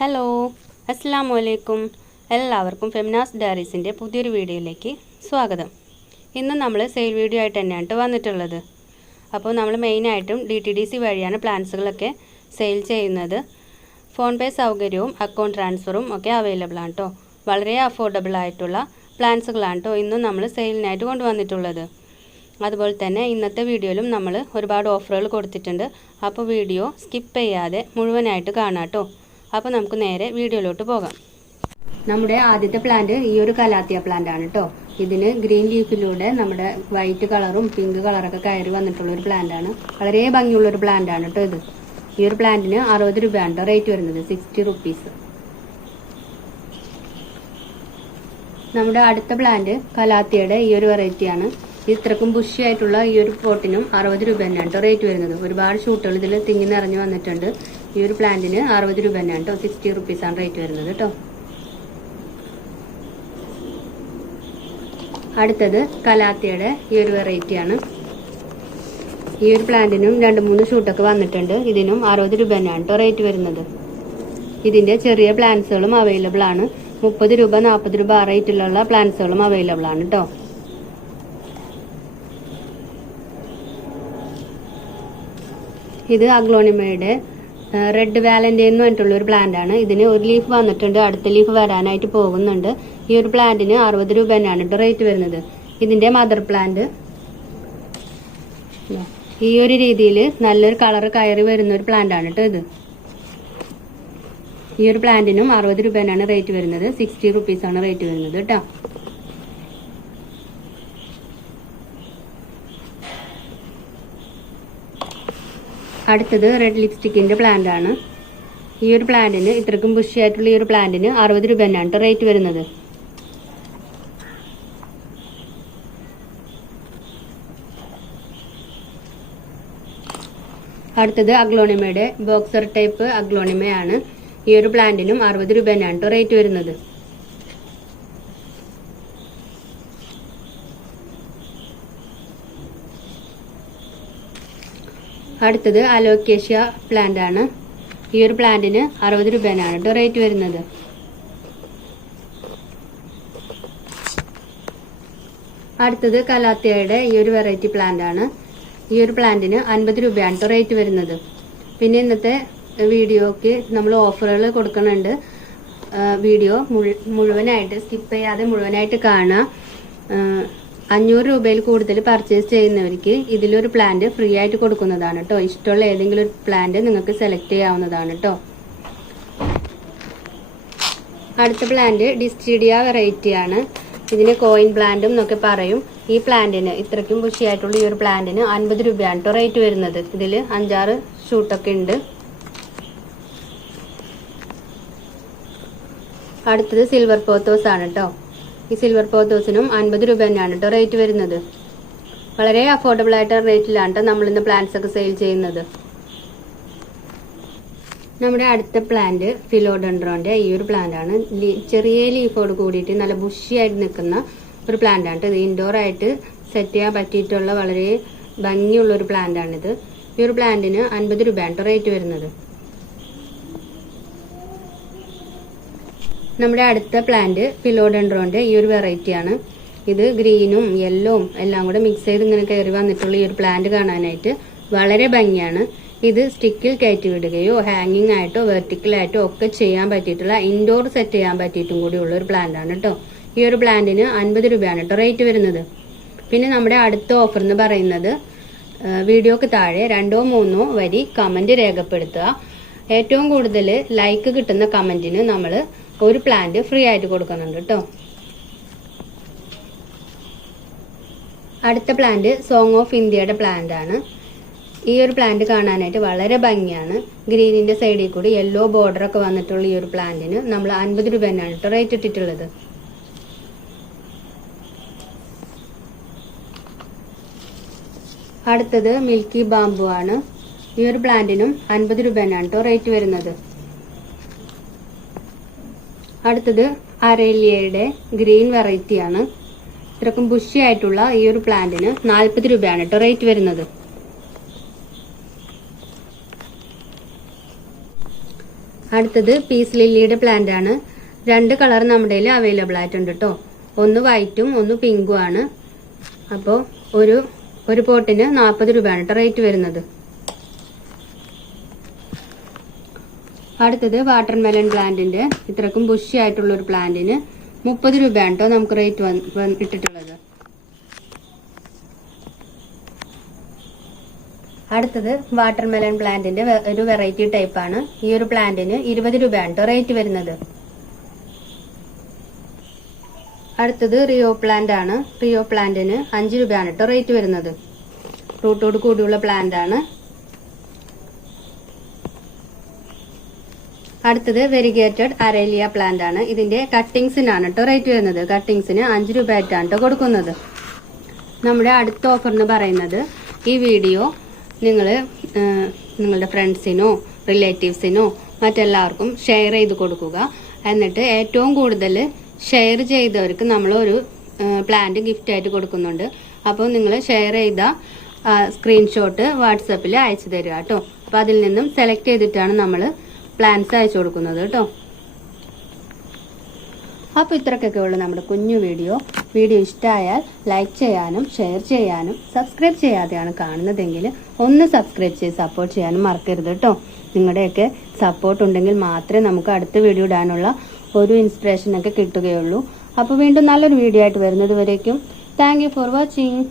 Hello അസ്സാം വലൈക്കും എല്ലാവർക്കും ഫെമിനാസ് ഡയറീസിന്റെ പുതിയൊരു വീഡിയോയിലേക്ക് സ്വാഗതം. ഇന്ന് നമ്മൾ സെയിൽ വീഡിയോ ആയിട്ട് തന്നെയാണ് വന്നിട്ടുള്ളത്. അപ്പോൾ നമ്മൾ മെയിനായിട്ടും ഡി ടി ഡി സി വഴിയാണ് പ്ലാൻസുകളൊക്കെ സെയിൽ ചെയ്യുന്നത്. ഫോൺ പേ സൗകര്യവും അക്കൗണ്ട് ട്രാൻസ്ഫറും ഒക്കെ അവൈലബിൾ ആണ് കേട്ടോ വളരെ അഫോർഡബിൾ ആയിട്ടുള്ള പ്ലാൻസുകളാണ് കേട്ടോ ഇന്നും നമ്മൾ സെയിലിനായിട്ട് കൊണ്ടുവന്നിട്ടുള്ളത് അതുപോലെ തന്നെ ഇന്നത്തെ വീഡിയോയിലും നമ്മൾ ഒരുപാട് ഓഫറുകൾ കൊടുത്തിട്ടുണ്ട്. അപ്പോൾ വീഡിയോ സ്കിപ്പ് ചെയ്യാതെ മുഴുവനായിട്ട് കാണാം കേട്ടോ അപ്പോൾ നമുക്ക് നേരെ വീഡിയോയിലോട്ട് പോകാം. നമ്മുടെ ആദ്യത്തെ പ്ലാന്റ് ഈ ഒരു കലാത്തിയ പ്ലാന്റ് ആണ് കേട്ടോ ഇതിന് ഗ്രീൻ ലീഫിലൂടെ നമ്മുടെ വൈറ്റ് കളറും പിങ്ക് കളറൊക്കെ കയറി വന്നിട്ടുള്ള ഒരു പ്ലാന്റ് ആണ്. വളരെ ഭംഗിയുള്ള ഒരു പ്ലാന്റ് ആണ് കേട്ടോ ഇത്. ഈ ഒരു പ്ലാന്റിന് അറുപത് രൂപയാണ് റേറ്റ് വരുന്നത് സിക്സ്റ്റി റുപ്പീസ് നമ്മുടെ അടുത്ത പ്ലാന്റ് കലാത്തിയുടെ ഈ ഒരു വെറൈറ്റിയാണ് ഇത്രക്കും ബുഷി ആയിട്ടുള്ള ഈ ഒരു പോട്ടിനും അറുപത് രൂപ തന്നെയാണ് റേറ്റ് വരുന്നത്. ഒരുപാട് ഷൂട്ടുകൾ ഇതിൽ തിങ്ങി നിറഞ്ഞു വന്നിട്ടുണ്ട്. ഈ ഒരു പ്ലാന്റിന് അറുപത് രൂപ തന്നെയാണ് കേട്ടോ. സിക്സ്റ്റി റുപ്പീസാണ് റേറ്റ് വരുന്നത് കേട്ടോ. അടുത്തത് കലാത്തിയുടെ ഈ ഒരു വെറൈറ്റിയാണ് ഈ ഒരു പ്ലാന്റിനും രണ്ട് മൂന്ന് ഷൂട്ടൊക്കെ വന്നിട്ടുണ്ട്. ഇതിനും അറുപത് രൂപ തന്നെയാണ് കേട്ടോ റേറ്റ് വരുന്നത്. ഇതിന്റെ ചെറിയ പ്ലാന്റ്സുകളും അവൈലബിൾ ആണ്. മുപ്പത് രൂപ നാൽപ്പത് രൂപ ആ റേറ്റിലുള്ള പ്ലാന്റ്സുകളും അവൈലബിൾ ആണ് കേട്ടോ. ഇത് അഗ്ലോണിമയുടെ റെഡ് വാലന്റൈൻ എന്ന് പറഞ്ഞിട്ടുള്ള ഒരു പ്ലാന്റ് ആണ്. ഇതിന് ഒരു ലീഫ് വന്നിട്ടുണ്ട്. അടുത്ത ലീഫ് വരാനായിട്ട് പോകുന്നുണ്ട്. ഈ ഒരു പ്ലാന്റിന് അറുപത് രൂപ തന്നെയാണ് റേറ്റ് വരുന്നത്. ഇതിന്റെ മദർ പ്ലാന്റ് ഈ ഒരു രീതിയിൽ നല്ലൊരു കളർ കയറി വരുന്ന ഒരു പ്ലാന്റ് ആണ് കേട്ടോ ഇത്. ഈ ഒരു പ്ലാന്റിനും അറുപത് രൂപ തന്നെയാണ് റേറ്റ് വരുന്നത്. സിക്സ്റ്റി റുപ്പീസ് ആണ് റേറ്റ് വരുന്നത് കേട്ടോ. അടുത്തത് റെഡ് ലിപ്സ്റ്റിക്കിന്റെ പ്ലാന്റ് ആണ്. ഈ ഒരു പ്ലാന്റിന് ഇത്രക്കും ബുഷിയായിട്ടുള്ള ഈ ഒരു പ്ലാന്റിന് അറുപത് രൂപ തന്നെയാണ് റേറ്റ് വരുന്നത്. അടുത്തത് അഗ്ലോണിമയുടെ ബോക്സർ ടൈപ്പ് അഗ്ലോണിമയാണ്. ഈ ഒരു പ്ലാന്റിനും അറുപത് രൂപ തന്നെയാണ് റേറ്റ് വരുന്നത്. അടുത്തത് അലോക്കേഷ്യ പ്ലാന്റ് ആണ്. ഈ ഒരു പ്ലാന്റിന് അറുപത് രൂപയാണ് കേട്ടോ റേറ്റ് വരുന്നത്. അടുത്തത് കലാത്തിയയുടെ ഈ ഒരു വെറൈറ്റി പ്ലാന്റ് ആണ്. ഈ ഒരു പ്ലാന്റിന് അൻപത് രൂപയാണ് കേട്ടോ റേറ്റ് വരുന്നത്. പിന്നെ ഇന്നത്തെ വീഡിയോക്ക് നമ്മൾ ഓഫറുകൾ കൊടുക്കുന്നുണ്ട് വീഡിയോ മുഴുവനായിട്ട് സ്കിപ്പ് ചെയ്യാതെ മുഴുവനായിട്ട് കാണുക. ആ, അഞ്ഞൂറ് രൂപയിൽ കൂടുതൽ പർച്ചേസ് ചെയ്യുന്നവർക്ക് ഇതിലൊരു പ്ലാന്റ് ഫ്രീ ആയിട്ട് കൊടുക്കുന്നതാണ് കേട്ടോ ഇഷ്ടമുള്ള ഏതെങ്കിലും ഒരു പ്ലാന്റ് നിങ്ങൾക്ക് സെലക്ട് ചെയ്യാവുന്നതാണ് കേട്ടോ അടുത്ത പ്ലാന്റ് ഡിസ്റ്റിഡിയ വെറൈറ്റി ആണ്. ഇതിന് കോയിൻ പ്ലാന്റും എന്നൊക്കെ പറയും. ഈ പ്ലാന്റിന് ഇത്രയ്ക്കും ബുഷിയായിട്ടുള്ള ഈ ഒരു പ്ലാന്റിന് അൻപത് രൂപയാണ് കേട്ടോ റേറ്റ് വരുന്നത്. ഇതിൽ അഞ്ചാറ് ഷൂട്ടൊക്കെ ഉണ്ട്. അടുത്തത് സിൽവർ പോത്തോസ് ആണ് കേട്ടോ ഈ സിൽവർ പോത്തോസിനും അൻപത് രൂപ തന്നെയാണ് കേട്ടോ റേറ്റ് വരുന്നത്. വളരെ അഫോർഡബിൾ ആയിട്ട് റേറ്റിലാണ് കേട്ടോ നമ്മളിന്ന് പ്ലാന്റ്സ് ഒക്കെ സെയിൽ ചെയ്യുന്നത്. നമ്മുടെ അടുത്ത പ്ലാന്റ് ഫിലോഡൻഡ്രോന്റെ ഈ ഒരു പ്ലാന്റ് ആണ്. ചെറിയ ലീഫോട് കൂടിയിട്ട് നല്ല ബുഷിയായിട്ട് നിൽക്കുന്ന ഒരു പ്ലാന്റ് ആണ് ഇത്. ഇൻഡോർ ആയിട്ട് സെറ്റ് ചെയ്യാൻ പറ്റിയിട്ടുള്ള വളരെ ഭംഗിയുള്ള ഒരു പ്ലാന്റ് ആണിത് ഈ ഒരു പ്ലാന്റിന് അൻപത് രൂപയാണ് റേറ്റ് വരുന്നത്. നമ്മുടെ അടുത്ത പ്ലാന്റ് ഫിലോഡൻഡ്രോന്റെ ഈ ഒരു വെറൈറ്റി ആണ്. ഇത് ഗ്രീനും യെല്ലോവും എല്ലാം കൂടെ മിക്സ് ചെയ്ത് ഇങ്ങനെ കയറി വന്നിട്ടുള്ള ഈ ഒരു പ്ലാന്റ് കാണാനായിട്ട് വളരെ ഭംഗിയാണ്. ഇത് സ്റ്റിക്കിൽ കയറ്റി വിടുകയോ ഹാങ്ങിങ് ആയിട്ടോ വെർട്ടിക്കൽ ആയിട്ടോ ഒക്കെ ചെയ്യാൻ പറ്റിയിട്ടുള്ള ഇൻഡോർ സെറ്റ് ചെയ്യാൻ പറ്റിയിട്ടും കൂടിയുള്ള ഒരു പ്ലാന്റ് ആണ് കേട്ടോ ഈ ഒരു പ്ലാന്റിന് അൻപത് രൂപയാണ് കേട്ടോ റേറ്റ് വരുന്നത്. പിന്നെ നമ്മുടെ അടുത്ത ഓഫർ എന്ന് പറയുന്നത് വീഡിയോക്ക് താഴെ രണ്ടോ മൂന്നോ വരി കമന്റ് രേഖപ്പെടുത്തുക. ഏറ്റവും കൂടുതൽ ലൈക്ക് കിട്ടുന്ന കമന്റിന് നമ്മൾ ഒരു പ്ലാന്റ് ഫ്രീ ആയിട്ട് കൊടുക്കുന്നുണ്ട് കേട്ടോ അടുത്ത പ്ലാന്റ് സോങ് ഓഫ് ഇന്ത്യയുടെ പ്ലാന്റ് ആണ്. ഈ ഒരു പ്ലാന്റ് കാണാനായിട്ട് വളരെ ഭംഗിയാണ്. ഗ്രീനിന്റെ സൈഡിൽ കൂടി യെല്ലോ ബോർഡർ ഒക്കെ വന്നിട്ടുള്ള ഈ ഒരു പ്ലാന്റിന് നമ്മൾ അൻപത് രൂപ തന്നെയാണ് കേട്ടോ റേറ്റ് ഇട്ടിട്ടുള്ളത്. അടുത്തത് മിൽക്കി ബാംബു ആണ്. ഈ ഒരു പ്ലാന്റിനും അൻപത് രൂപ തന്നെയാണ് കേട്ടോ റേറ്റ് വരുന്നത്. അടുത്തത് അരേലിയയുടെ ഗ്രീൻ വെറൈറ്റി ആണ് ഇത്രക്കും ബുഷി ആയിട്ടുള്ള ഈ ഒരു പ്ലാന്റിന് നാൽപ്പത് രൂപയാണ് കേട്ടോ റേറ്റ് വരുന്നത്. അടുത്തത് പീസ് ലില്ലിയുടെ പ്ലാന്റ് ആണ് രണ്ട് കളർ നമ്മുടെ അവൈലബിൾ ആയിട്ടുണ്ട് കേട്ടോ ഒന്ന് വൈറ്റും ഒന്ന് പിങ്കും ആണ്. അപ്പോൾ ഒരു ഒരു പോട്ടിന് നാൽപ്പത് രൂപയാണ് കേട്ടോ റേറ്റ് വരുന്നത്. അടുത്തത് വാട്ടർ മെലൺ പ്ലാന്റിന്റെ ഇത്രക്കും ബുഷി ആയിട്ടുള്ള ഒരു പ്ലാന്റിന് മുപ്പത് രൂപയാണ് കേട്ടോ നമുക്ക് റേറ്റ് ഇട്ടിട്ടുള്ളത്. അടുത്തത് വാട്ടർ മെലൺ പ്ലാന്റിന്റെ ഒരു വെറൈറ്റി ടൈപ്പ് ആണ്. ഈ ഒരു പ്ലാന്റിന് ഇരുപത് രൂപയാണ് കേട്ടോ റേറ്റ് വരുന്നത്. അടുത്തത് റിയോ പ്ലാന്റ് ആണ്. റിയോ പ്ലാന്റിന് അഞ്ച് രൂപയാണ് കേട്ടോ റേറ്റ് വരുന്നത്. റൂട്ടോട് കൂടിയുള്ള പ്ലാന്റ് ആണ്. അടുത്തത് വെരിഗേറ്റഡ് അരേലിയ പ്ലാന്റ് ആണ്. ഇതിന്റെ കട്ടിങ്സിനാണ് കേട്ടോ റേറ്റ് വരുന്നത്. കട്ടിങ്സിന് അഞ്ച് രൂപ ആയിട്ടാണ് കേട്ടോ കൊടുക്കുന്നത്. നമ്മുടെ അടുത്ത ഓഫർ എന്ന് പറയുന്നത് ഈ വീഡിയോ നിങ്ങൾ നിങ്ങളുടെ ഫ്രണ്ട്സിനോ റിലേറ്റീവ്സിനോ മറ്റെല്ലാവർക്കും ഷെയർ ചെയ്ത് കൊടുക്കുക. എന്നിട്ട് ഏറ്റവും കൂടുതൽ ഷെയർ ചെയ്തവർക്ക് നമ്മളൊരു പ്ലാന്റ് ഗിഫ്റ്റ് ആയിട്ട് കൊടുക്കുന്നുണ്ട്. അപ്പോൾ നിങ്ങൾ ഷെയർ ചെയ്ത സ്ക്രീൻഷോട്ട് വാട്സപ്പിൽ അയച്ചു തരിക കേട്ടോ അപ്പോൾ അതിൽ നിന്നും സെലക്ട് ചെയ്തിട്ടാണ് നമ്മൾ പ്ലാൻസ് അയച്ചു കൊടുക്കുന്നത് കേട്ടോ. അപ്പോൾ ഇത്രക്കൊക്കെ ഉള്ളു നമ്മുടെ കുഞ്ഞു വീഡിയോ. വീഡിയോ ഇഷ്ടമായാൽ ലൈക്ക് ചെയ്യാനും ഷെയർ ചെയ്യാനും സബ്സ്ക്രൈബ് ചെയ്യാതെയാണ് കാണുന്നതെങ്കിൽ ഒന്ന് സബ്സ്ക്രൈബ് ചെയ്ത് സപ്പോർട്ട് ചെയ്യാനും മറക്കരുത് കേട്ടോ. നിങ്ങളുടെയൊക്കെ സപ്പോർട്ട് ഉണ്ടെങ്കിൽ മാത്രമേ നമുക്ക് അടുത്ത വീഡിയോ ഇടാനുള്ള ഒരു ഇൻസ്പിറേഷനൊക്കെ കിട്ടുകയുള്ളൂ. അപ്പോൾ വീണ്ടും നല്ലൊരു വീഡിയോ ആയിട്ട് വരുന്നത് വരേക്കും. For watching